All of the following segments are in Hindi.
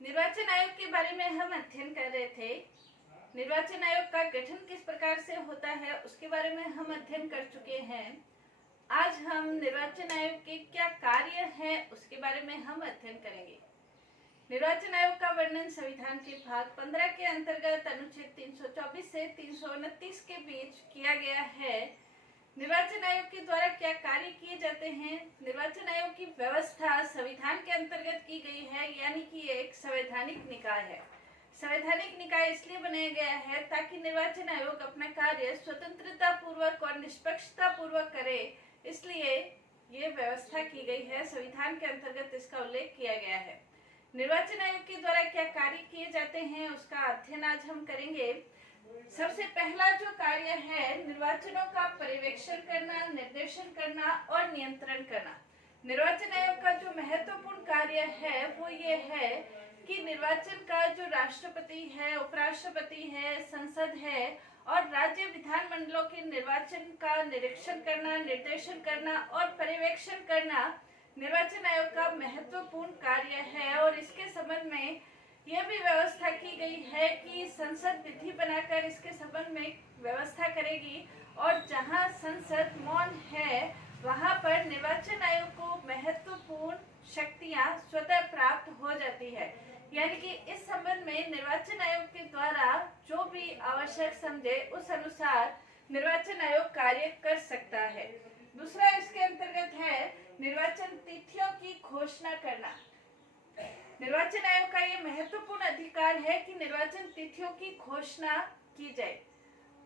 निर्वाचन आयोग के बारे में हम अध्ययन कर रहे थे। निर्वाचन आयोग का गठन किस प्रकार से होता है उसके बारे में हम अध्ययन कर चुके हैं। आज हम निर्वाचन आयोग के क्या कार्य हैं उसके बारे में हम अध्ययन करेंगे। निर्वाचन आयोग का वर्णन संविधान के भाग 15 के अंतर्गत अनुच्छेद 324 से 329 के बीच किया गया है। निर्वाचन आयोग के द्वारा क्या कार्य किए जाते हैं। निर्वाचन आयोग की व्यवस्था संविधान के अंतर्गत की गई है, यानी कि एक संवैधानिक निकाय है। संवैधानिक निकाय इसलिए बनाया गया है ताकि निर्वाचन आयोग अपना कार्य स्वतंत्रता पूर्वक और निष्पक्षता पूर्वक करे, इसलिए ये व्यवस्था की गई है। संविधान के अंतर्गत इसका उल्लेख किया गया है। निर्वाचन आयोग के द्वारा क्या कार्य किए जाते हैं उसका अध्ययन आज हम करेंगे। सबसे पहला जो कार्य है, निर्वाचनों का पर्यवेक्षण करना, निर्देशन करना और नियंत्रण करना। निर्वाचन आयोग का जो महत्वपूर्ण कार्य है वो ये है कि निर्वाचन का जो राष्ट्रपति है, उपराष्ट्रपति है, संसद है और राज्य विधानमंडलों के निर्वाचन का निरीक्षण करना, निर्देशन करना और पर्यवेक्षण करना निर्वाचन आयोग का महत्वपूर्ण कार्य है। और इसके संबंध में यह भी व्यवस्था की गई है कि संसद विधि बनाकर इसके संबंध में व्यवस्था करेगी और जहां संसद मौन है वहां पर निर्वाचन आयोग को महत्वपूर्ण शक्तियां स्वतः प्राप्त हो जाती है। यानी कि इस संबंध में निर्वाचन आयोग के द्वारा जो भी आवश्यक समझे उस अनुसार निर्वाचन आयोग कार्य कर सकता है। दूसरा इसके अंतर्गत है निर्वाचन तिथियों की घोषणा करना। निर्वाचन आयोग का यह महत्वपूर्ण अधिकार है कि निर्वाचन तिथियों की घोषणा की जाए।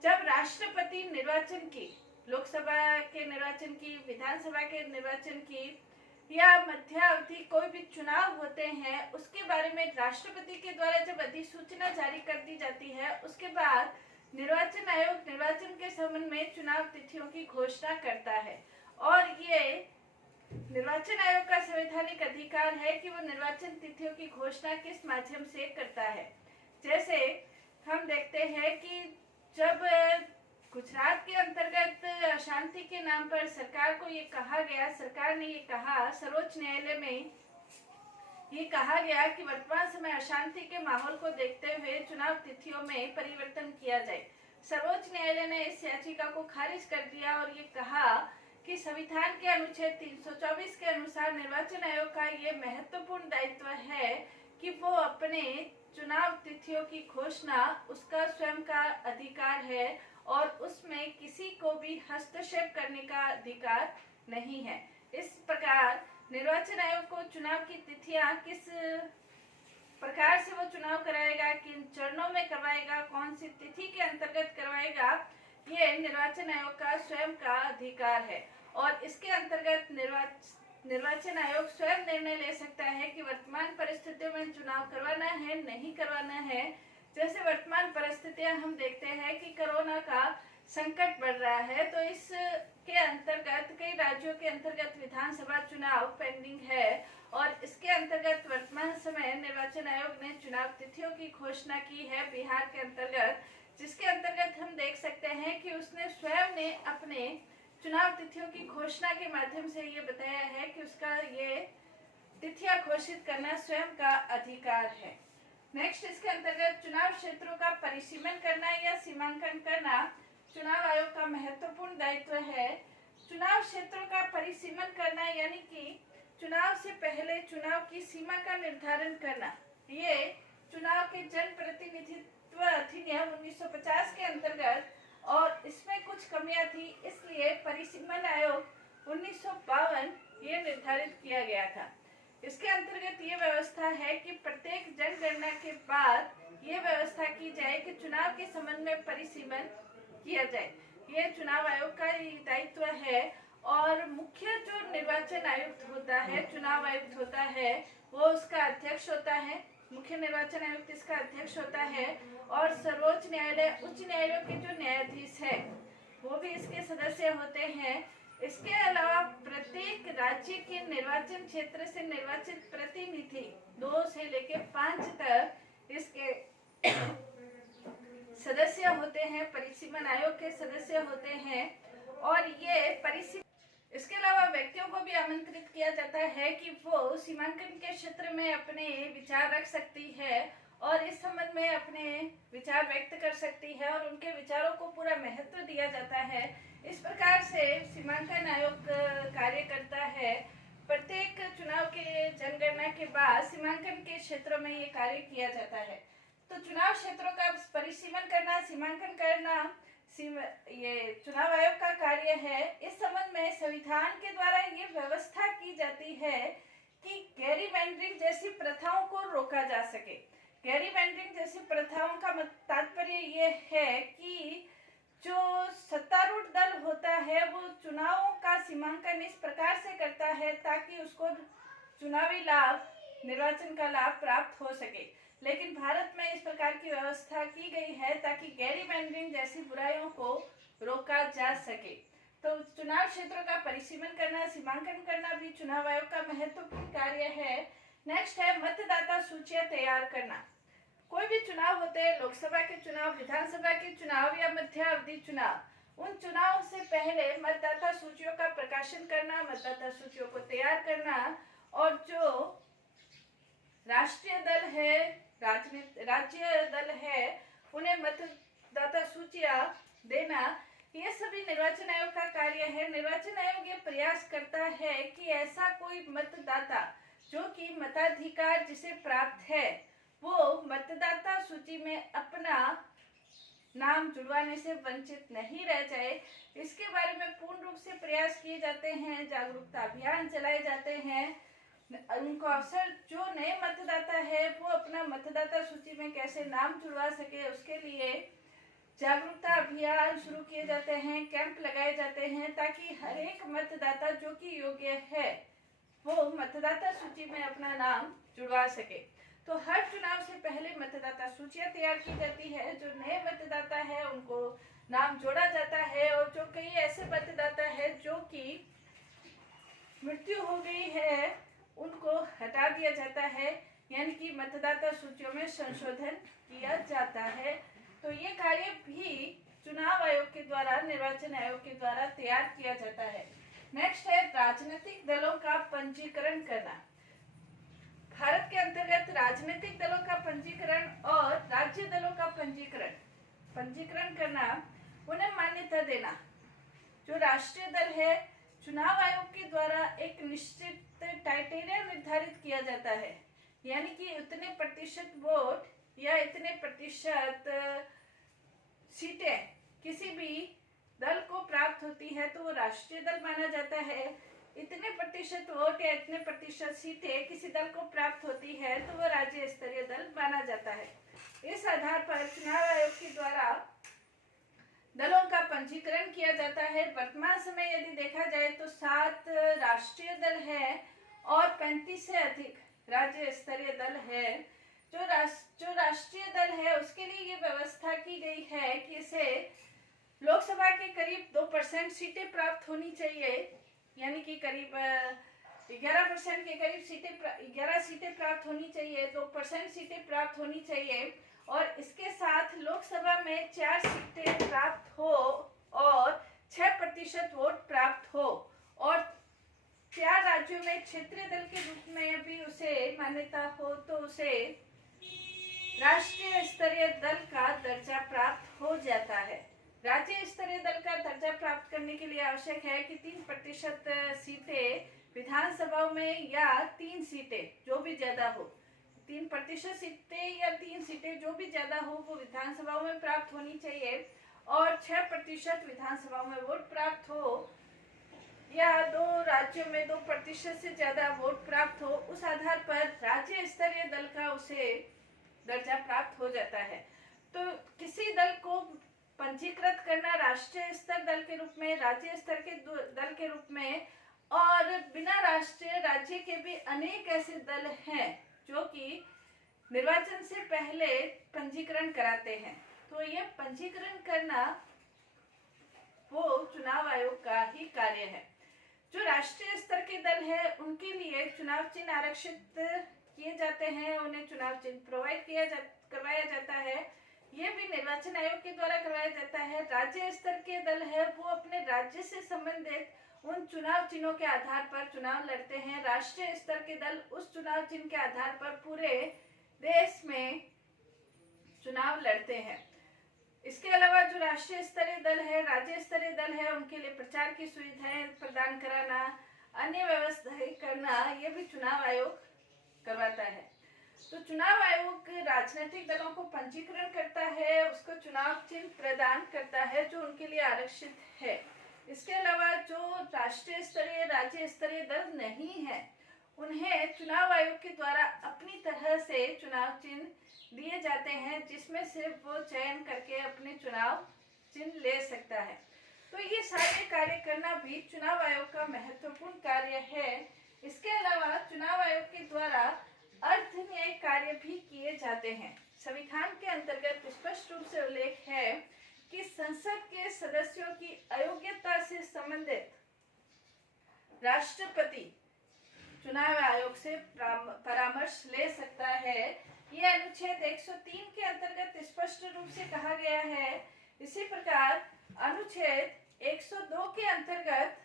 जब राष्ट्रपति निर्वाचन की, लोकसभा के निर्वाचन की, विधानसभा के निर्वाचन की या मध्यावधि कोई भी चुनाव होते हैं, उसके बारे में राष्ट्रपति के द्वारा जब अधिसूचना जारी कर दी जाती है, उसके बाद निर्वाचन आयोग निर्वाचन के संबंध में चुनाव तिथियों की घोषणा करता है। और ये निर्वाचन आयोग का संवैधानिक अधिकार है कि वो निर्वाचन तिथियों की घोषणा किस माध्यम से करता है। जैसे हम देखते हैं कि जब गुजरात के अंतर्गत अशांति के नाम पर सरकार को ये कहा गया, सरकार ने ये कहा, सर्वोच्च न्यायालय में ये कहा गया कि वर्तमान समय अशांति के माहौल को देखते हुए चुनाव तिथियों में परिवर्तन किया जाए। सर्वोच्च न्यायालय ने इस याचिका को खारिज कर दिया और ये कहा कि संविधान के अनुच्छेद 324 के अनुसार निर्वाचन आयोग का ये महत्वपूर्ण दायित्व है कि वो अपने चुनाव तिथियों की घोषणा, उसका स्वयं का अधिकार है और उसमें किसी को भी हस्तक्षेप करने का अधिकार नहीं है। इस प्रकार निर्वाचन आयोग को चुनाव की तिथियां किस प्रकार से वो चुनाव कराएगा, किन चरणों में करवाएगा, कौन सी तिथि के अंतर्गत करवाएगा, ये निर्वाचन आयोग का स्वयं का अधिकार है। और इसके अंतर्गत निर्वाचन आयोग स्वयं निर्णय ले सकता है कि वर्तमान परिस्थितियों में चुनाव करवाना है, नहीं करवाना है। जैसे वर्तमान परिस्थितियां हम देखते हैं कि कोरोना का संकट बढ़ रहा है, तो इसके अंतर्गत कई राज्यों के अंतर्गत विधानसभा चुनाव पेंडिंग है और इसके अंतर्गत वर्तमान समय निर्वाचन आयोग ने चुनाव तिथियों की घोषणा की है बिहार के अंतर्गत, जिसके अंतर्गत हम देख सकते हैं कि उसने स्वयं ने अपने चुनाव तिथियों की घोषणा के माध्यम से ये बताया है कि उसका ये तिथियां घोषित करना स्वयं का अधिकार है। नेक्स्ट इसके अंतर्गत चुनाव क्षेत्रों का परिसीमन करना या सीमांकन करना चुनाव आयोग का महत्वपूर्ण दायित्व है। चुनाव क्षेत्रों का परिसीमन करना यानी कि चुनाव से पहले चुनाव की सीमा का निर्धारण करना। ये चुनाव के जनप्रतिनिधित्व अधिनियम 1950 के अंतर्गत, और इसमें कुछ कमियां थी, इसलिए परिसीमन आयोग 1952 ये निर्धारित किया गया था। इसके अंतर्गत ये व्यवस्था है कि प्रत्येक जनगणना के बाद ये व्यवस्था की जाए कि चुनाव के संबंध में परिसीमन किया जाए। ये चुनाव आयोग का दायित्व है। और मुख्य जो निर्वाचन आयुक्त होता है, चुनाव आयुक्त होता है, वो उसका अध्यक्ष होता है। मुख्य निर्वाचन आयुक्त इसका अध्यक्ष होता है और सर्वोच्च न्यायालय, उच्च न्यायालयों के जो न्यायाधीश है वो भी इसके सदस्य होते हैं। इसके अलावा प्रत्येक राज्य के निर्वाचन क्षेत्र से निर्वाचित प्रतिनिधि 2 से लेकर 5 तक इसके सदस्य होते हैं, परिसीमन आयोग के सदस्य होते हैं। और ये इसके अलावा व्यक्तियों को भी आमंत्रित किया जाता है कि वो सीमांकन के क्षेत्र में अपने विचार रख सकती है और इस संबंध में अपने विचार व्यक्त कर सकती है और उनके विचारों को पूरा महत्व दिया जाता है। इस प्रकार से सीमांकन आयोग कार्य करता है। प्रत्येक चुनाव के जनगणना के बाद सीमांकन के क्षेत्रों में ये कार्य किया जाता है। तो चुनाव क्षेत्रों का परिसीमन करना, सीमांकन करना ये चुनाव आयोग का कार्य है। इस संबंध में संविधान के द्वारा ये व्यवस्था की जाती है कि गैरीमैंडरिंग जैसी प्रथाओं को रोका जा सके। गैरीमैंडरिंग जैसी प्रथाओं का तात्पर्य ये है कि जो सत्तारूढ़ दल होता है वो चुनावों का सीमांकन इस प्रकार से करता है ताकि उसको चुनावी लाभ, निर्वाचन का लाभ प्राप्त हो सके। लेकिन भारत में इस प्रकार की व्यवस्था की गई है ताकि गैरीमैंडरिंग जैसी बुराइयों को रोका जा सके। तो चुनाव क्षेत्रों का परिसीमन करना, सीमांकन करना भी चुनाव आयोग का महत्वपूर्ण कार्य है। नेक्स्ट है मतदाता सूचियां तैयार करना। कोई भी चुनाव होते हैं, लोकसभा के चुनाव, विधानसभा के चुनाव या मध्यावधि चुनाव, उन चुनाव से पहले मतदाता सूचियों का प्रकाशन करना, मतदाता सूचियों को तैयार करना और जो राष्ट्रीय दल है, राज्य दल है, उन्हें मतदाता सूचियां देना, ये सभी निर्वाचन आयोग का कार्य है। निर्वाचन आयोग ये प्रयास करता है कि ऐसा कोई मतदाता जो कि मताधिकार जिसे प्राप्त है वो मतदाता सूची में अपना नाम जुड़वाने से वंचित नहीं रह जाए। इसके बारे में पूर्ण रूप से प्रयास किए जाते हैं, जागरूकता अभियान चलाए जाते हैं। उनको अवसर, जो नए मतदाता है वो अपना मतदाता सूची में कैसे नाम जुड़वा सके उसके लिए जागरूकता अभियान शुरू किए जाते हैं, कैंप लगाए जाते हैं ताकि हर एक मतदाता जो कि योग्य है वो मतदाता सूची में अपना नाम जुड़वा सके। तो हर चुनाव से पहले मतदाता सूचियां तैयार की जाती है। जो नए मतदाता है उनको नाम जोड़ा जाता है और जो कई ऐसे मतदाता है जो कि मृत्यु हो गई है उनको हटा दिया जाता है, यानी कि मतदाता सूचियों में संशोधन किया जाता है। तो ये कार्य भी चुनाव आयोग के द्वारा, निर्वाचन आयोग के द्वारा तैयार किया जाता है। नेक्स्ट है राजनीतिक दलों का पंजीकरण करना। भारत के अंतर्गत राजनीतिक दलों का पंजीकरण और राज्य दलों का पंजीकरण करना, उन्हें मान्यता देना। जो राष्ट्रीय दल है, चुनाव आयोग के द्वारा एक निश्चित क्राइटेरिया निर्धारित किया जाता है, यानी कि उतने प्रतिशत वोट या इतने प्रतिशत सीटें किसी भी दल को प्राप्त होती है तो वो राष्ट्रीय दल माना जाता है। इतने प्रतिशत वोट या इतने प्रतिशत सीटें किसी दल को प्राप्त होती है तो वो राज्य स्तरीय दल माना जाता है। इस आधार पर चुनाव आयोग के द्वारा दलों का पंजीकरण किया जाता है। वर्तमान समय यदि देखा जाए तो 7 राष्ट्रीय दल है और 35 से अधिक राज्य स्तरीय दल है। जो राष्ट्रीय दल है उसके लिए ये व्यवस्था की गई है कि इसे लोकसभा के करीब 2% सीटें प्राप्त होनी चाहिए, यानी कि करीब 11% के करीब 11 सीटें प्राप्त होनी चाहिए, 2% सीटें प्राप्त होनी चाहिए और इसके साथ लोकसभा में 4 सीटें प्राप्त हो और 6% वोट प्राप्त हो और 4 राज्यों में क्षेत्रीय दल के रूप में भी उसे मान्यता हो तो उसे राष्ट्रीय स्तरीय दल का दर्जा प्राप्त हो जाता है। राज्य स्तरीय दल का दर्जा प्राप्त करने के लिए आवश्यक है कि 3% सीटें विधानसभाओं में या 3 सीटें जो भी ज्यादा हो, 3% सीटें या 3 सीटें जो भी ज्यादा हो वो विधानसभाओं में प्राप्त होनी चाहिए और 6% विधानसभाओं में वोट प्राप्त हो या 2 राज्यों में 2% से ज्यादा वोट प्राप्त हो। उस आधार पर राज्य स्तरीय दल का उसे दर्जा प्राप्त हो जाता है। तो किसी दल को पंजीकृत करना राष्ट्रीय स्तर दल के रूप में, राज्य स्तर के दल के रूप में और बिना राष्ट्रीय, राज्य के भी अनेक ऐसे दल हैं जो कि निर्वाचन से पहले पंजीकरण कराते हैं। तो ये पंजीकरण करना वो चुनाव आयोग का ही कार्य है। जो राष्ट्रीय स्तर के दल है उनके लिए चुनाव चिन्ह आरक्षित किए जाते हैं, उन्हें चुनाव चिन्ह प्रोवाइड करवाया जाता है। ये भी निर्वाचन आयोग के द्वारा करवाया जाता है। राज्य स्तर के दल है वो अपने राज्य से संबंधित उन चुनाव चिन्हों के आधार पर चुनाव लड़ते हैं। राष्ट्रीय स्तर के दल उस चुनाव चिन्ह के आधार पर पूरे देश में चुनाव लड़ते हैं। इसके अलावा जो राष्ट्रीय स्तरीय दल है, राज्य स्तरीय दल है, उनके लिए प्रचार की सुविधाएं प्रदान कराना, अन्य व्यवस्थाएं करना, ये भी चुनाव आयोग करवाता है। तो चुनाव आयोग राजनीतिक दलों को पंजीकरण करता है, उसको चुनाव चिन्ह प्रदान करता है जो उनके लिए आरक्षित है। इसके अलावा जो राष्ट्रीय स्तरीय, राज्य स्तरीय दल नहीं है, उन्हें चुनाव आयोग के द्वारा अपनी तरह से चुनाव चिन्ह दिए जाते हैं, जिसमें से वो चयन करके अपने चुनाव चिन्ह ले सकता है। तो ये सारे कार्य करना भी चुनाव आयोग का महत्वपूर्ण कार्य है। इसके अलावा चुनाव आयोग के द्वारा अर्थ न्याय कार्य भी किए जाते हैं। संविधान के अंतर्गत स्पष्ट रूप से उल्लेख है कि संसद के सदस्यों की अयोग्यता से संबंधित राष्ट्रपति चुनाव आयोग से परामर्श ले सकता है। यह अनुच्छेद 103 के अंतर्गत स्पष्ट रूप से कहा गया है। इसी प्रकार अनुच्छेद 102 के अंतर्गत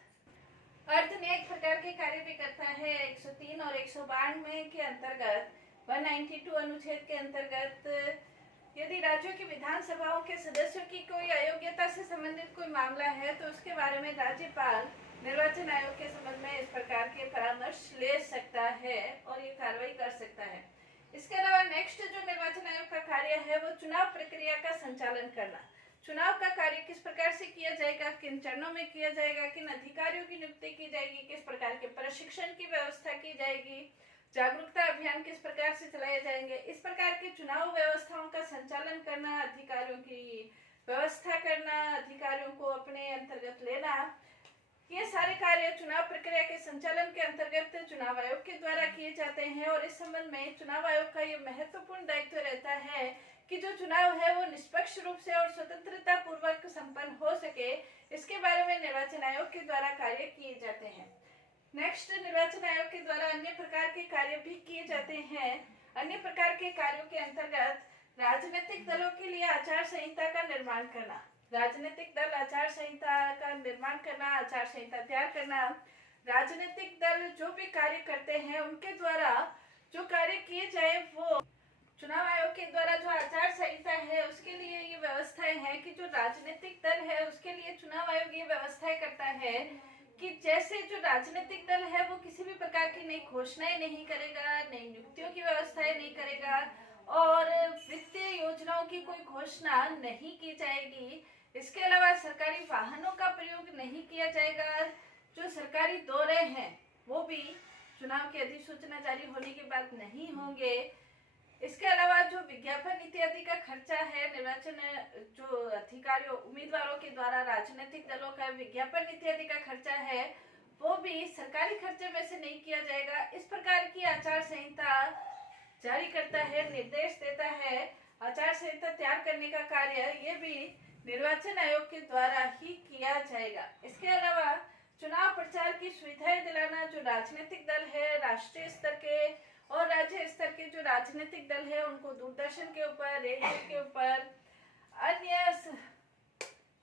अर्थ न्याय प्रकार के कार्य भी करता है। 103 और 192 के अंतर्गत 192 अनुच्छेद के अंतर्गत यदि राज्यों की विधानसभाओं के सदस्यों की कोई अयोग्यता से संबंधित कोई मामला है तो उसके बारे में राज्यपाल निर्वाचन आयोग के संबंध में इस प्रकार के परामर्श ले सकता है और ये कार्रवाई कर सकता है। इसके अलावा नेक्स्ट जो निर्वाचन आयोग का कार्य है वो चुनाव प्रक्रिया का संचालन करना। चुनाव का कार्य किस प्रकार से किया जाएगा, किन चरणों में किया जाएगा, किन अधिकारियों की नियुक्ति की जाएगी, किस प्रकार के प्रशिक्षण की व्यवस्था की जाएगी, जागरूकता अभियान किस प्रकार से चलाए जाएंगे, इस प्रकार की चुनाव व्यवस्थाओं का संचालन करना, अधिकारियों की व्यवस्था करना, अधिकारियों को अपने अंतर्गत लेना, ये सारे कार्य चुनाव प्रक्रिया के संचालन के अंतर्गत चुनाव आयोग के द्वारा किए जाते हैं। और इस संबंध में चुनाव आयोग का ये महत्वपूर्ण दायित्व रहता है कि जो चुनाव है वो निष्पक्ष रूप से और स्वतंत्रता पूर्वक संपन्न हो सके, इसके बारे में निर्वाचन आयोग के द्वारा कार्य किए जाते हैं। नेक्स्ट, निर्वाचन आयोग के द्वारा अन्य प्रकार के कार्य भी किए जाते हैं। अन्य प्रकार के कार्यों के अंतर्गत राजनीतिक दलों के लिए आचार संहिता का निर्माण करना, राजनीतिक दल आचार संहिता का निर्माण करना, आचार संहिता तैयार करना, राजनीतिक दल जो भी कार्य करते हैं उनके द्वारा जो कार्य किए जाए वो चुनाव आयोग के द्वारा जो आचार संहिता है उसके लिए ये व्यवस्थाएं हैं कि जो राजनीतिक दल है उसके लिए चुनाव आयोग ये व्यवस्थाएं करता है कि जैसे जो राजनीतिक दल है वो किसी भी प्रकार की नई घोषणाएं नहीं करेगा, नई नियुक्तियों की व्यवस्थाएं नहीं करेगा और वित्तीय योजनाओं की कोई घोषणा नहीं की जाएगी। इसके अलावा सरकारी वाहनों का प्रयोग नहीं किया जाएगा। जो सरकारी दौरे हैं वो भी चुनाव की अधिसूचना जारी होने के बाद नहीं होंगे। इसके अलावा जो विज्ञापन नीति आदि का खर्चा है, निर्वाचन जो अधिकारियों उम्मीदवारों के द्वारा राजनीतिक दलों का विज्ञापन नीति आदि का खर्चा है वो भी सरकारी खर्चे में से नहीं किया जाएगा। इस प्रकार की आचार संहिता जारी करता है, निर्देश देता है। आचार संहिता तैयार करने का कार्य ये भी निर्वाचन आयोग के द्वारा ही किया जाएगा। इसके अलावा चुनाव प्रचार की सुविधाएं दिलाना, जो राजनीतिक दल है राष्ट्रीय स्तर के और राज्य स्तर के जो राजनीतिक दल है उनको दूरदर्शन के ऊपर, रेडियो के ऊपर, अन्य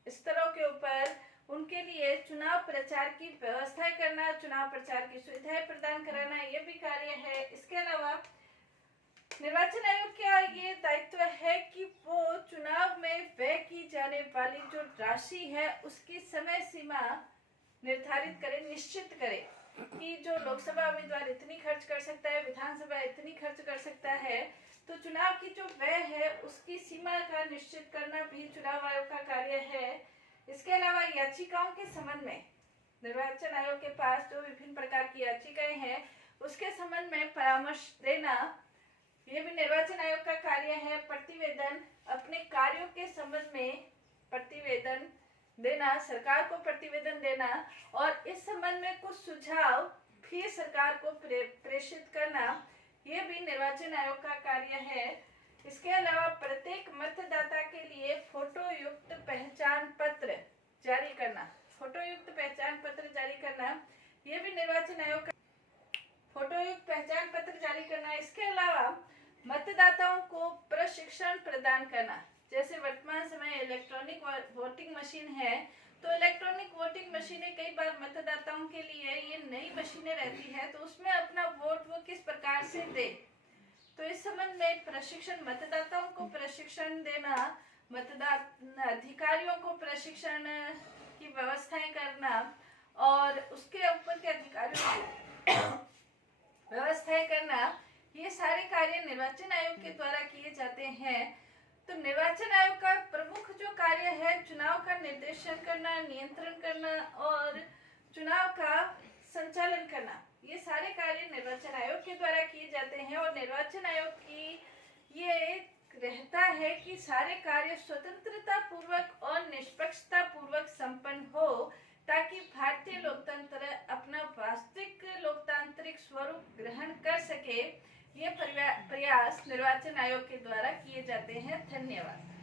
स्तरों के ऊपर उनके लिए चुनाव प्रचार की व्यवस्था करना, चुनाव प्रचार की सुविधाएं प्रदान कराना, ये भी कार्य है। इसके अलावा निर्वाचन आयोग का ये दायित्व है कि वो चुनाव में व्यय की जाने वाली जो राशि है उसकी समय सीमा निर्धारित करे, निश्चित करे कि जो लोकसभा उम्मीदवार इतनी खर्च कर सकता है, विधानसभा इतनी खर्च कर सकता है, तो चुनाव की जो व्यय है उसकी सीमा का निश्चित करना भी चुनाव आयोग का कार्य है। इसके अलावा याचिकाओं के संबंध में निर्वाचन आयोग के पास जो विभिन्न प्रकार की याचिकाएं हैं उसके संबंध में परामर्श देना, ये भी निर्वाचन आयोग का कार्य है। प्रतिवेदन, अपने कार्यों के संबंध में प्रतिवेदन देना, सरकार को प्रतिवेदन देना और इस संबंध में कुछ सुझाव भी सरकार को प्रेषित करना, ये भी निर्वाचन आयोग का कार्य है। इसके अलावा प्रत्येक मतदाता के लिए फोटो युक्त पहचान पत्र जारी करना, फोटो युक्त पहचान पत्र जारी करना, ये भी निर्वाचन आयोग का फोटो युक्त पहचान पत्र जारी करना। इसके अलावा मतदाताओं को प्रशिक्षण प्रदान करना, जैसे वर्तमान समय इलेक्ट्रॉनिक वोटिंग मशीन है तो इलेक्ट्रॉनिक वोटिंग मशीनें कई बार मतदाताओं के लिए ये नई मशीनें रहती है, तो उसमें अपना वोट वो किस प्रकार से दे। तो इस संबंध में प्रशिक्षण, मतदाताओं को प्रशिक्षण देना, मतदान अधिकारियों को प्रशिक्षण की व्यवस्थाएं करना और उसके ऊपर के अधिकारियों को व्यवस्थाएं करना, ये सारे कार्य निर्वाचन आयोग के द्वारा किए जाते हैं। तो निर्वाचन आयोग का प्रमुख जो कार्य है चुनाव का निर्देशन करना, नियंत्रण करना और चुनाव का संचालन करना, ये सारे कार्य निर्वाचन आयोग के द्वारा किए जाते हैं। और निर्वाचन आयोग की ये रहता है कि सारे कार्य स्वतंत्रता पूर्वक और निष्पक्षता पूर्वक संपन्न हो, ताकि भारतीय लोकतंत्र अपना वास्तविक लोकतांत्रिक स्वरूप ग्रहण कर सके। ये प्रयास निर्वाचन आयोग के द्वारा किए जाते हैं। धन्यवाद।